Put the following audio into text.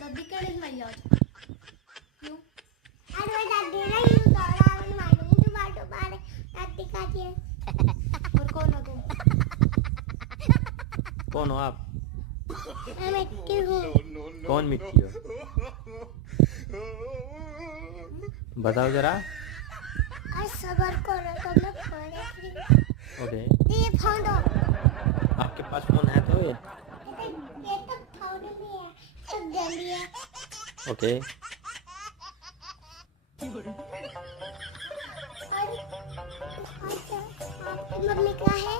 दादी कड़े में जाओ क्यों अरे दादी ना यू दौड़ा मैं मारूंगी तुम्हारे दादी का दिए। और कौन हो तुम? कौन हो आप? मैं मिट्टी हूँ। कौन मिट्टी हो? बताओ जरा। और सबर करो तो मैं फोन रखूंगी। ओके, ये फोन दो। आपके पास फोन है तो ये तो फोन भी है, सब जल्दी है। ओके। और आपकी मम्मी का है?